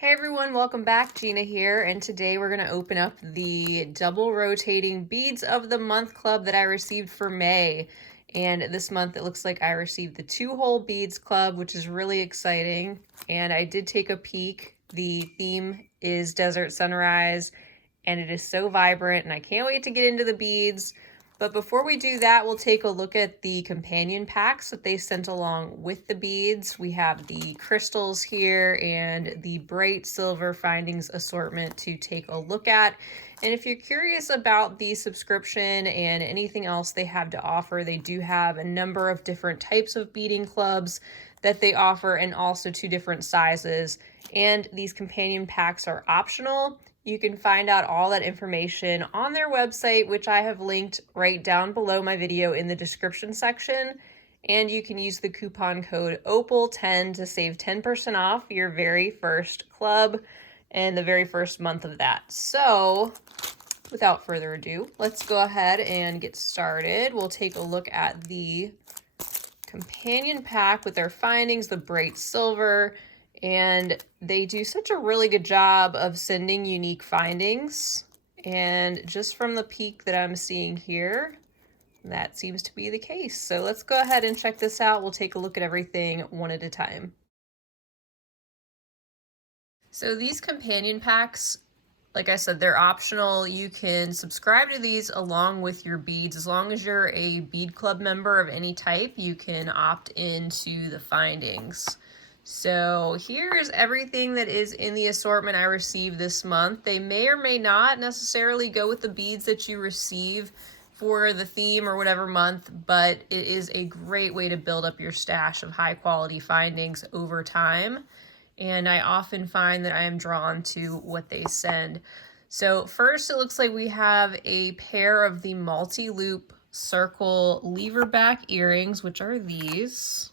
Hey everyone, welcome back. Gina here, and today we're going to open up the double rotating beads of the month club that I received for May. And this month it looks like I received the 2-hole beads club, which is really exciting. And I did take a peek. The theme is Desert Sunrise, and it is so vibrant, and I can't wait to get into the beads. But before we do that, we'll take a look at the companion packs that they sent along with the beads. We have the crystals here and the bright silver findings assortment to take a look at. And if you're curious about the subscription and anything else they have to offer, they do have a number of different types of beading clubs that they offer, and also 2 different sizes. And these companion packs are optional. You can find out all that information on their website, which I have linked right down below my video in the description section. And you can use the coupon code OPAL10 to save 10% off your very first club and the very first month of that. So without further ado, let's go ahead and get started. We'll take a look at the companion pack with their findings, the bright silver. And they do such a really good job of sending unique findings. And just from the peek that I'm seeing here, that seems to be the case. So let's go ahead and check this out. We'll take a look at everything one at a time. So these companion packs, like I said, they're optional. You can subscribe to these along with your beads. As long as you're a bead club member of any type, you can opt into the findings. So here's everything that is in the assortment I received this month. They may or may not necessarily go with the beads that you receive for the theme or whatever month, but it is a great way to build up your stash of high quality findings over time. And I often find that I am drawn to what they send. So first, it looks like we have a pair of the multi-loop circle lever back earrings, which are these.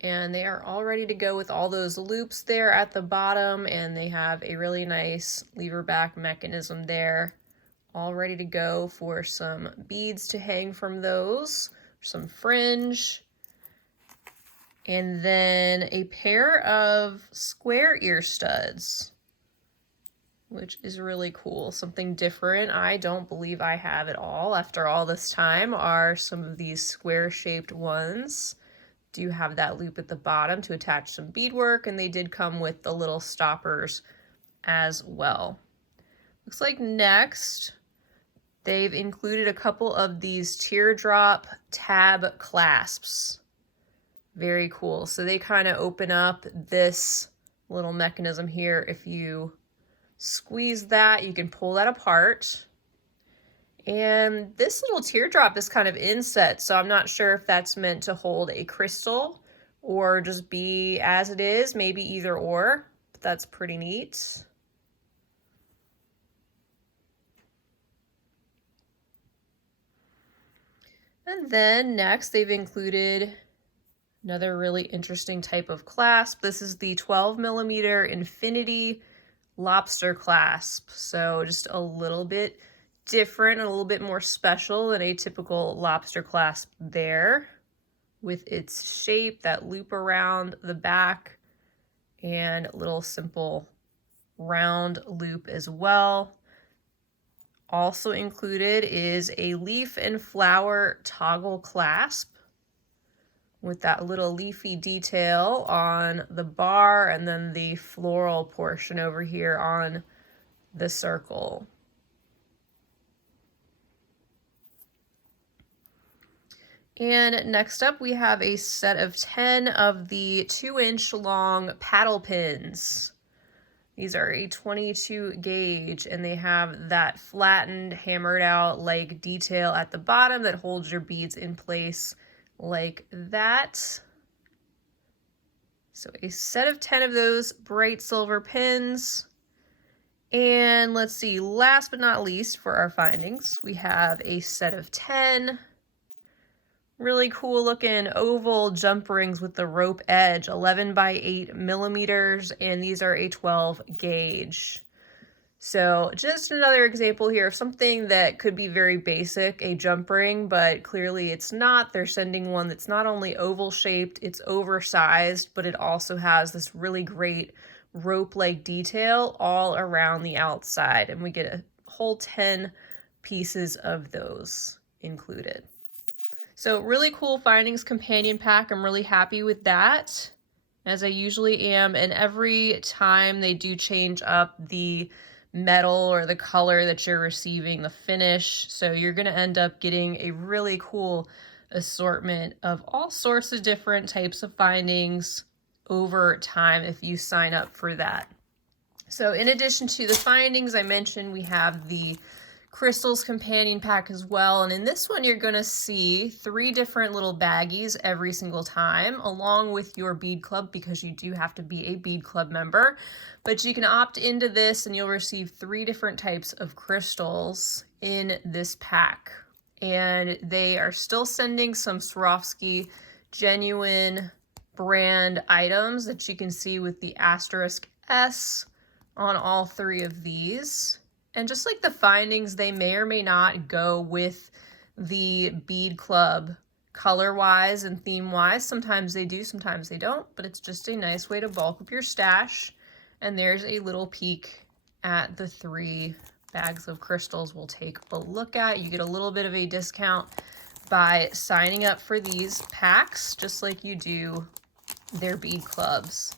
And they are all ready to go with all those loops there at the bottom, and they have a really nice lever back mechanism there, all ready to go for some beads to hang from those, some fringe, and then a pair of square ear studs, which is really cool, something different. I don't believe I have it all after all this time, are some of these square shaped ones. Do have that loop at the bottom to attach some beadwork, and they did come with the little stoppers as well. Looks like next they've included a couple of these teardrop tab clasps. Very cool. So they kind of open up this little mechanism here. If you squeeze that, you can pull that apart. And this little teardrop is kind of inset, so I'm not sure if that's meant to hold a crystal or just be as it is, maybe either or, but that's pretty neat. And then next they've included another really interesting type of clasp. This is the 12mm infinity lobster clasp, so just a little bit different, a little bit more special than a typical lobster clasp there, with its shape, that loop around the back, and a little simple round loop as well. Also included is a leaf and flower toggle clasp with that little leafy detail on the bar, and then the floral portion over here on the circle. And next up, we have a set of 10 of the 2-inch long paddle pins. These are a 22 gauge, and they have that flattened, hammered out like detail at the bottom that holds your beads in place like that. So a set of 10 of those bright silver pins. And let's see, last but not least for our findings, we have a set of 10 really cool looking oval jump rings with the rope edge, 11 by 8 millimeters, and these are a 12 gauge. So just another example here of something that could be very basic, a jump ring, but clearly it's not. They're sending one that's not only oval shaped, it's oversized, but it also has this really great rope-like detail all around the outside. And we get a whole 10 pieces of those included. So really cool findings companion pack. I'm really happy with that, as I usually am. And every time they do change up the metal or the color that you're receiving, the finish. So you're going to end up getting a really cool assortment of all sorts of different types of findings over time if you sign up for that. So in addition to the findings I mentioned, we have the crystals companion pack as well. And in this one, you're going to see 3 different little baggies every single time, along with your bead club, because you do have to be a bead club member. But you can opt into this and you'll receive 3 different types of crystals in this pack. And they are still sending some Swarovski genuine brand items that you can see with the asterisk S on all 3 of these. And just like the findings, they may or may not go with the bead club color-wise and theme-wise. Sometimes they do, sometimes they don't, but it's just a nice way to bulk up your stash. And there's a little peek at the 3 bags of crystals we'll take a look at. You get a little bit of a discount by signing up for these packs, just like you do their bead clubs.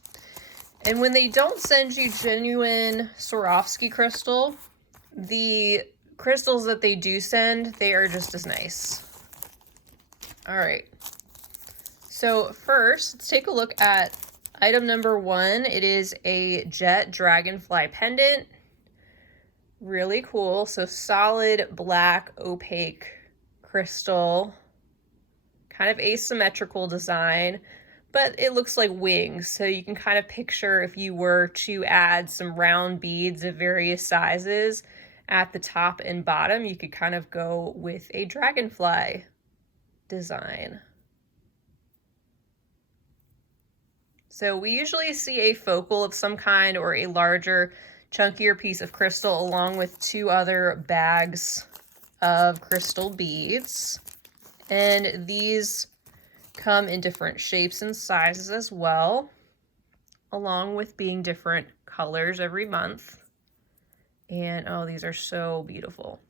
And when they don't send you genuine Swarovski crystal, the crystals that they do send, they are just as nice. All right. So first, let's take a look at item number 1. It is a jet dragonfly pendant. Really cool. So solid black opaque crystal. Kind of asymmetrical design, but it looks like wings. So you can kind of picture if you were to add some round beads of various sizes at the top and bottom, you could kind of go with a dragonfly design. So we usually see a focal of some kind or a larger, chunkier piece of crystal along with 2 other bags of crystal beads. And these come in different shapes and sizes as well, along with being different colors every month. And oh, these are so beautiful.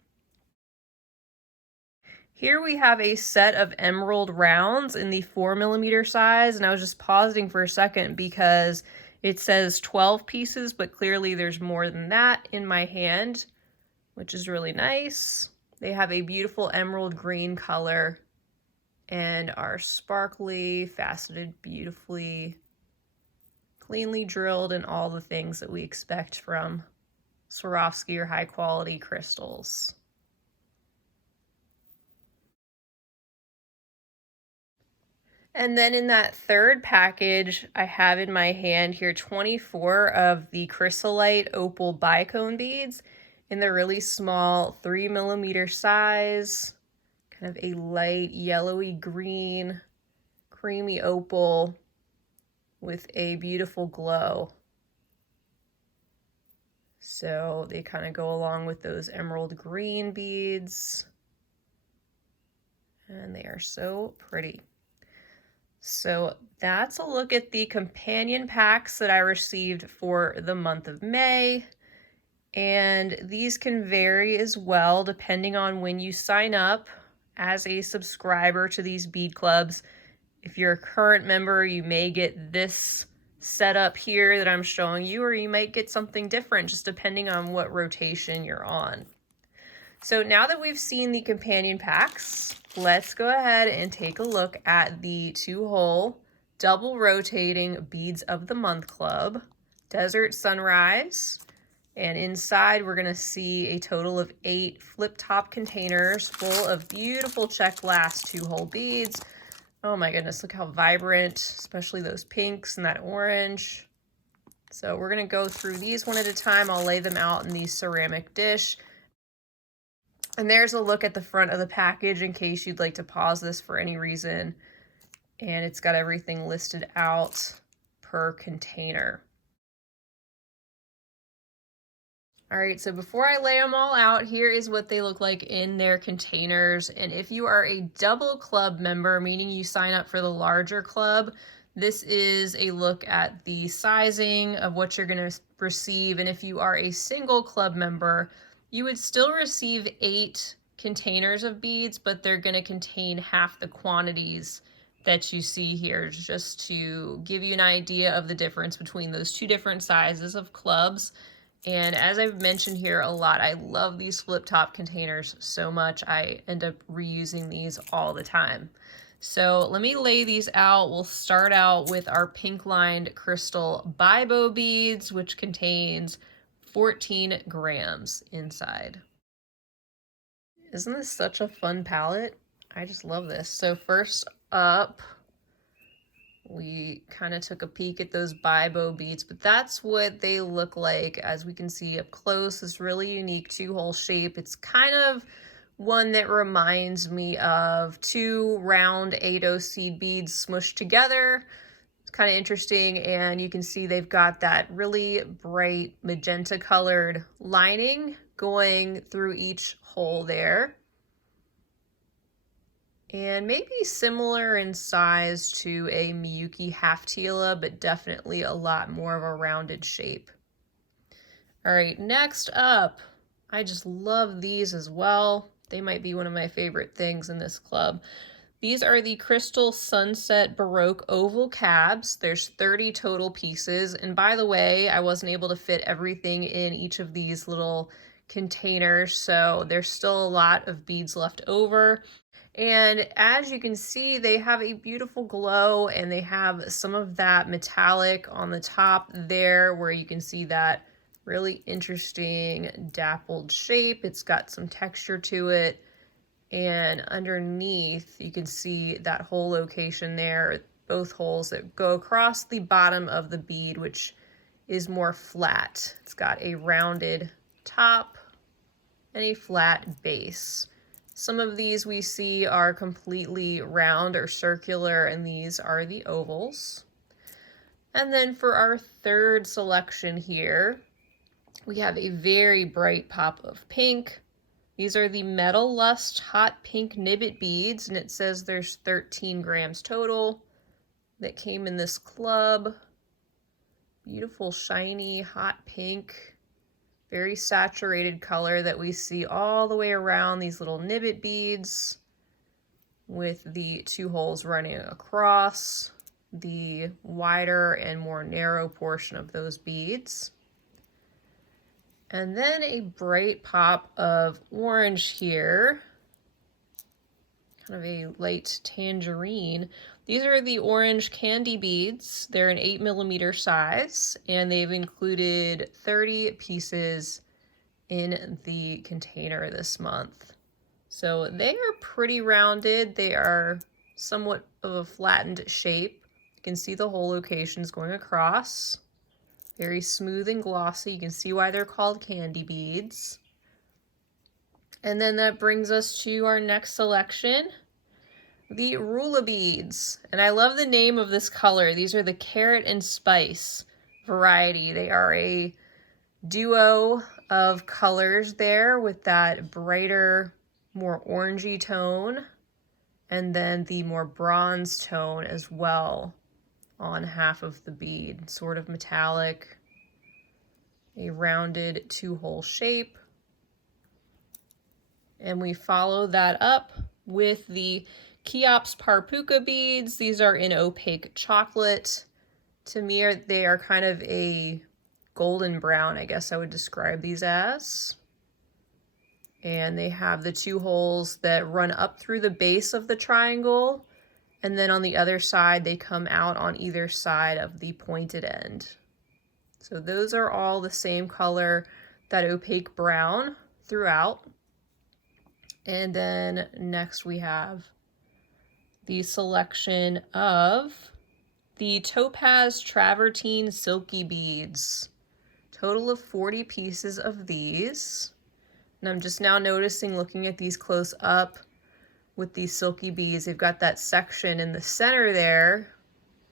Here we have a set of emerald rounds in the 4mm size, and I was just pausing for a second because it says 12 pieces, but clearly there's more than that in my hand, which is really nice. They have a beautiful emerald green color and are sparkly, faceted beautifully, cleanly drilled, and all the things that we expect from Swarovski or high quality crystals. And then in that third package, I have in my hand here 24 of the chrysolite opal bicone beads in the really small 3mm size, kind of a light yellowy green, creamy opal with a beautiful glow. So they kind of go along with those emerald green beads, and they are so pretty. So that's a look at the companion packs that I received for the month of May. And these can vary as well depending on when you sign up as a subscriber to these bead clubs. If you're a current member, you may get this setup here that I'm showing you, or you might get something different just depending on what rotation you're on. So now that we've seen the companion packs, let's go ahead and take a look at the 2-hole double rotating Beads of the Month Club Desert Sunrise. And inside we're going to see a total of 8 flip top containers full of beautiful check glass 2-hole beads. Oh my goodness, look how vibrant, especially those pinks and that orange. So we're going to go through these one at a time. I'll lay them out in the ceramic dish. And there's a look at the front of the package in case you'd like to pause this for any reason. And it's got everything listed out per container. All right, so before I lay them all out, here is what they look like in their containers. And if you are a double club member, meaning you sign up for the larger club, this is a look at the sizing of what you're going to receive. And if you are a single club member, you would still receive 8 containers of beads, but they're going to contain half the quantities that you see here, just to give you an idea of the difference between those two different sizes of clubs. And as I've mentioned here a lot, I love these flip top containers so much. I end up reusing these all the time. So let me lay these out. We'll start out with our pink lined crystal bibo beads, which contains 14 grams inside. Isn't this such a fun palette? I just love this. So first up, we kind of took a peek at those bibo beads, but that's what they look like. As we can see up close, this really unique 2-hole shape. It's kind of one that reminds me of 2 round 8-0 seed beads smushed together. It's kind of interesting, and you can see they've got that really bright magenta colored lining going through each hole there. And maybe similar in size to a Miyuki half tila, but definitely a lot more of a rounded shape. All right, next up, I just love these as well. They might be one of my favorite things in this club. These are the Crystal Sunset Baroque Oval Cabs. There's 30 total pieces. And by the way, I wasn't able to fit everything in each of these little containers, so there's still a lot of beads left over. And as you can see, they have a beautiful glow, and they have some of that metallic on the top there where you can see that really interesting dappled shape. It's got some texture to it. And underneath, you can see that hole location there, both holes that go across the bottom of the bead, which is more flat. It's got a rounded top and a flat base. Some of these we see are completely round or circular, and these are the ovals. And then for our third selection here, we have a very bright pop of pink. These are the Metal Lust Hot Pink Nibbit beads, and it says there's 13 grams total that came in this club. Beautiful, shiny, hot pink. Very saturated color that we see all the way around these little nibbit beads, with the 2 holes running across the wider and more narrow portion of those beads. And then a bright pop of orange here, kind of a light tangerine. These are the orange candy beads. They're an 8mm size, and they've included 30 pieces in the container this month. So they are pretty rounded. They are somewhat of a flattened shape. You can see the hole locations going across. Very smooth and glossy. You can see why they're called candy beads. And then that brings us to our next selection, the Rula beads. And I love the name of this color. These are the Carrot and Spice variety. They are a duo of colors there, with that brighter, more orangey tone, and then the more bronze tone as well on half of the bead. Sort of metallic, a rounded 2-hole shape. And we follow that up with the Cheops Parpuka beads. These are in opaque chocolate. To me, they are kind of a golden brown, I guess I would describe these as. And they have the 2 holes that run up through the base of the triangle, and then on the other side, they come out on either side of the pointed end. So those are all the same color, that opaque brown throughout. And then next we have the selection of the Topaz Travertine Silky Beads. Total of 40 pieces of these. And I'm just now noticing, looking at these close up with these silky beads, they've got that section in the center there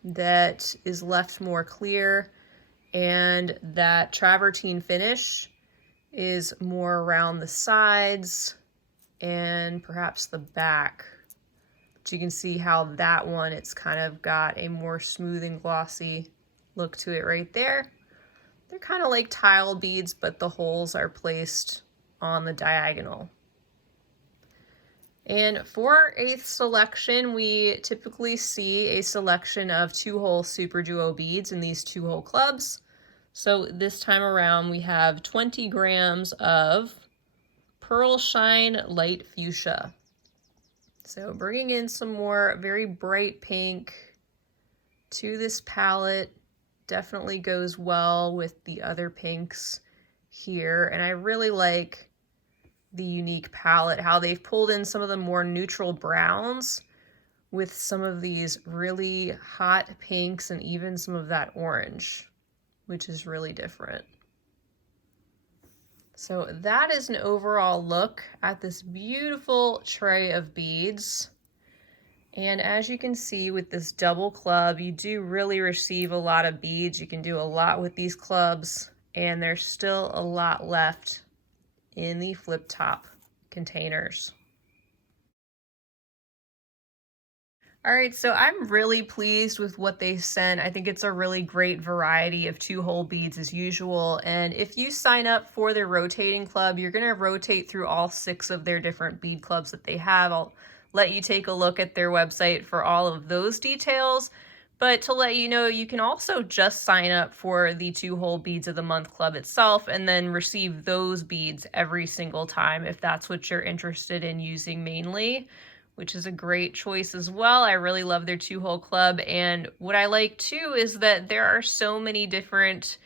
that is left more clear, and that travertine finish is more around the sides and perhaps the back. But you can see how that one, it's kind of got a more smooth and glossy look to it right there. They're kind of like tile beads, but the holes are placed on the diagonal. And for our 8th selection, we typically see a selection of 2-hole Super Duo beads in these 2-hole clubs. So this time around, we have 20 grams of Pearl Shine Light Fuchsia. So bringing in some more very bright pink to this palette definitely goes well with the other pinks here. And I really like the unique palette, how they've pulled in some of the more neutral browns with some of these really hot pinks and even some of that orange, which is really different. So that is an overall look at this beautiful tray of beads. And as you can see with this double club, you do really receive a lot of beads. You can do a lot with these clubs, and there's still a lot left in the flip top containers. All right, so I'm really pleased with what they sent. I think it's a really great variety of 2-hole beads as usual. And if you sign up for their rotating club, you're gonna rotate through all 6 of their different bead clubs that they have. I'll let you take a look at their website for all of those details. But to let you know, you can also just sign up for the 2-hole Beads of the Month Club itself and then receive those beads every single time if that's what you're interested in using mainly, which is a great choice as well. I really love their 2-hole club. And what I like too is that there are so many different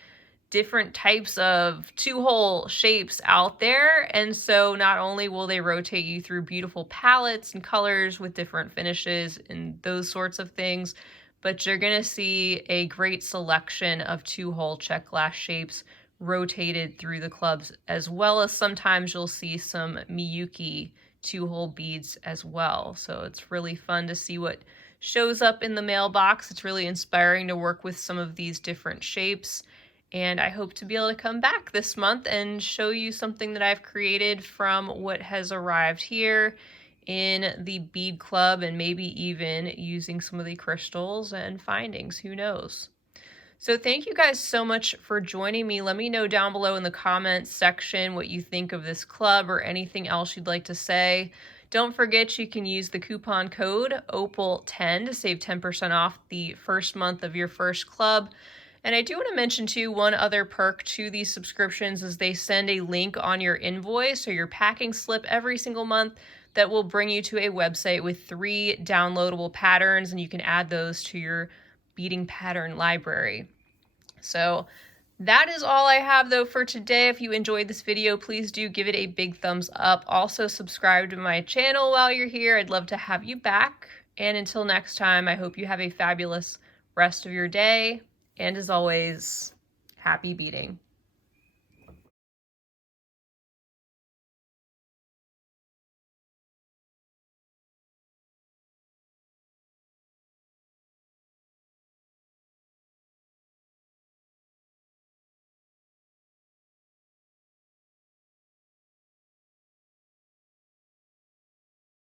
types of 2-hole shapes out there, and so not only will they rotate you through beautiful palettes and colors with different finishes and those sorts of things, but you're gonna see a great selection of 2-hole check glass shapes rotated through the clubs, as well as sometimes you'll see some Miyuki 2-hole beads as well. So it's really fun to see what shows up in the mailbox. It's really inspiring to work with some of these different shapes. And I hope to be able to come back this month and show you something that I've created from what has arrived here in the bead club, and maybe even using some of the crystals and findings, who knows. So thank you guys so much for joining me. Let me know down below in the comments section what you think of this club or anything else you'd like to say. Don't forget you can use the coupon code OPAL10 to save 10% off the first month of your first club. And I do want to mention too, one other perk to these subscriptions is they send a link on your invoice or your packing slip every single month that will bring you to a website with 3 downloadable patterns, and you can add those to your beading pattern library. So that is all I have though for today. If you enjoyed this video, please do give it a big thumbs up. Also subscribe to my channel while you're here. I'd love to have you back. And until next time, I hope you have a fabulous rest of your day. And as always, happy beading.